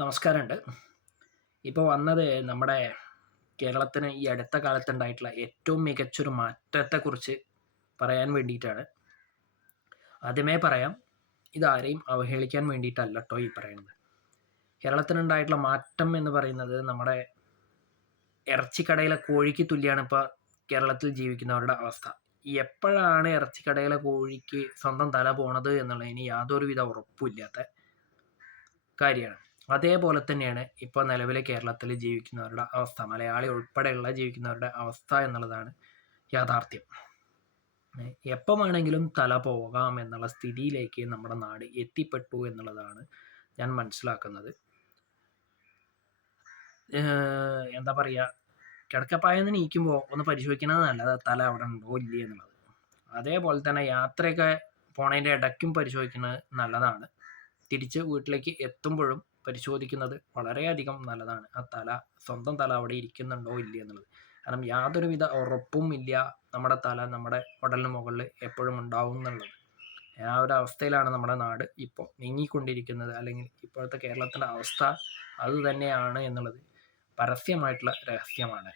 നമസ്കാരമുണ്ട്. ഇപ്പോൾ വന്നത് നമ്മുടെ കേരളത്തിന് ഈ അടുത്ത കാലത്തുണ്ടായിട്ടുള്ള ഏറ്റവും മികച്ചൊരു മാറ്റത്തെക്കുറിച്ച് പറയാൻ വേണ്ടിയിട്ടാണ്. ആദ്യമേ പറയാം ഇതാരെയും അവഹേളിക്കാൻ വേണ്ടിയിട്ടല്ല കേട്ടോ ഈ പറയുന്നത്. കേരളത്തിനുണ്ടായിട്ടുള്ള മാറ്റം എന്ന് പറയുന്നത് നമ്മുടെ ഇറച്ചിക്കടയിലെ കോഴിക്ക് തുല്യമാണ് ഇപ്പോൾ കേരളത്തിൽ ജീവിക്കുന്നവരുടെ അവസ്ഥ. എപ്പോഴാണ് ഇറച്ചിക്കടയിലെ കോഴിക്ക് സ്വന്തം തല പോണത് എന്നുള്ളതിന് യാതൊരുവിധ ഉറപ്പുമില്ലാത്ത കാര്യമാണ്. അതേപോലെ തന്നെയാണ് ഇപ്പോൾ നിലവിൽ കേരളത്തിൽ ജീവിക്കുന്നവരുടെ അവസ്ഥ. മലയാളി ഉൾപ്പെടെയുള്ള ജീവിക്കുന്നവരുടെ അവസ്ഥ എന്നുള്ളതാണ് യാഥാർത്ഥ്യം. എപ്പം വേണമെങ്കിലും തല പോകാം എന്നുള്ള സ്ഥിതിയിലേക്ക് നമ്മുടെ നാട് എത്തിപ്പെട്ടു എന്നുള്ളതാണ് ഞാൻ മനസ്സിലാക്കുന്നത്. എന്താ പറയുക കിടക്കപ്പായെന്ന് നീക്കുമ്പോൾ ഒന്ന് പരിശോധിക്കുന്നത് നല്ലത് തല അവിടെ ഉണ്ടോ ഇല്ലേ എന്നുള്ളത്. അതേപോലെ തന്നെ യാത്രയൊക്കെ പോണതിന്റെ ഇടയ്ക്കും പരിശോധിക്കുന്നത് നല്ലതാണ്. തിരിച്ച് വീട്ടിലേക്ക് എത്തുമ്പോഴും പരിശോധിക്കുന്നത് വളരെയധികം നല്ലതാണ്. ആ തല സ്വന്തം തല അവിടെ ഇരിക്കുന്നുണ്ടോ ഇല്ല എന്നുള്ളത്. കാരണം യാതൊരുവിധ ഉറപ്പും ഇല്ല നമ്മുടെ തല നമ്മുടെ ഉടലിന് മുകളിൽ എപ്പോഴും ഉണ്ടാവും എന്നുള്ളത്. ആ ഒരു അവസ്ഥയിലാണ് നമ്മുടെ നാട് ഇപ്പോൾ നീങ്ങിക്കൊണ്ടിരിക്കുന്നത്. അല്ലെങ്കിൽ ഇപ്പോഴത്തെ കേരളത്തിന്റെ അവസ്ഥ അത് തന്നെയാണ് എന്നുള്ളത് പരസ്യമായിട്ടുള്ള രഹസ്യമാണ്.